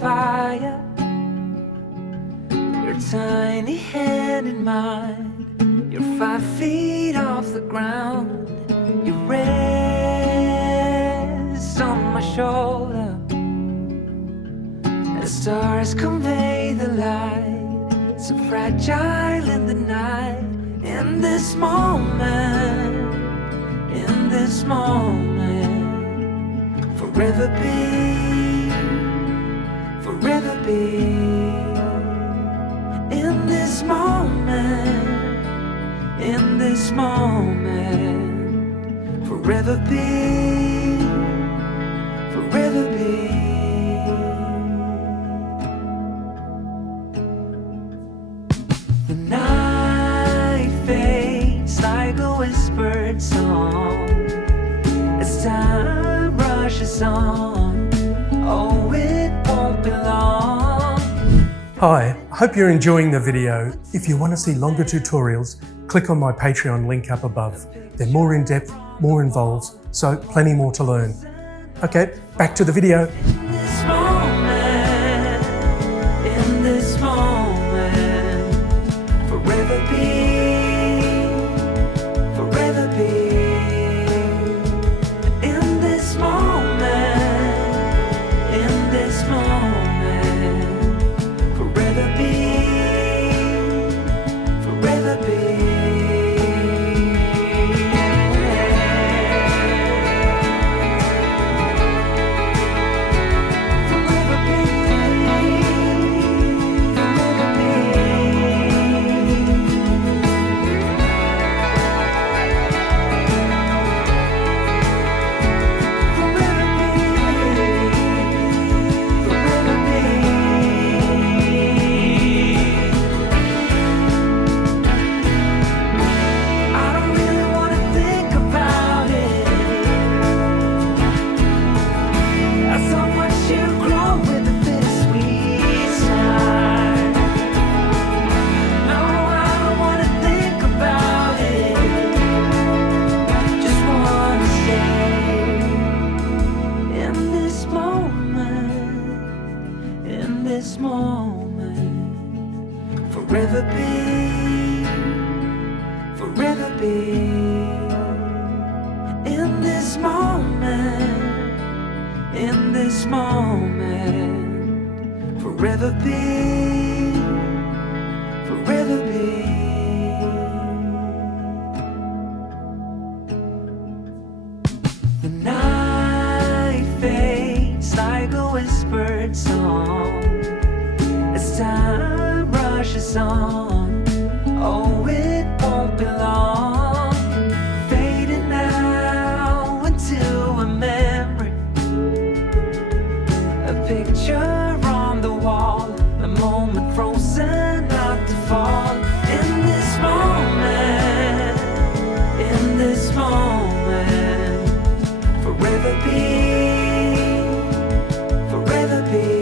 fire, your tiny hand in mine. You're 5 feet off the ground. You rest on my shoulder. The stars convey the light, so fragile in the night. In this moment, in this moment, forever be, forever be. In this moment, in this moment, forever be, forever be. The night fades like a whispered song as time rushes on. Oh, it won't be long. Hi, I hope you're enjoying the video. If you want to see longer tutorials, click on my Patreon link up above. They're more in-depth, more involved, so plenty more to learn. Okay, back to the video. In this moment, in this moment, forever be, forever be. In this moment, in this moment, forever be, forever be. This moment, forever be, forever be. In this moment, in this moment, forever be, forever be. The night fades like a whispered song as time rushes on. Oh, it won't be long. Fading now into a memory, a picture on the wall, a moment frozen not to fall. In this moment, in this moment, forever be, forever be.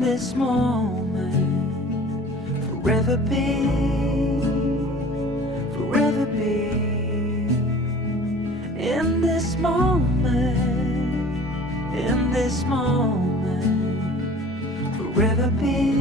This moment, forever be, forever be. In this moment, in this moment, forever be.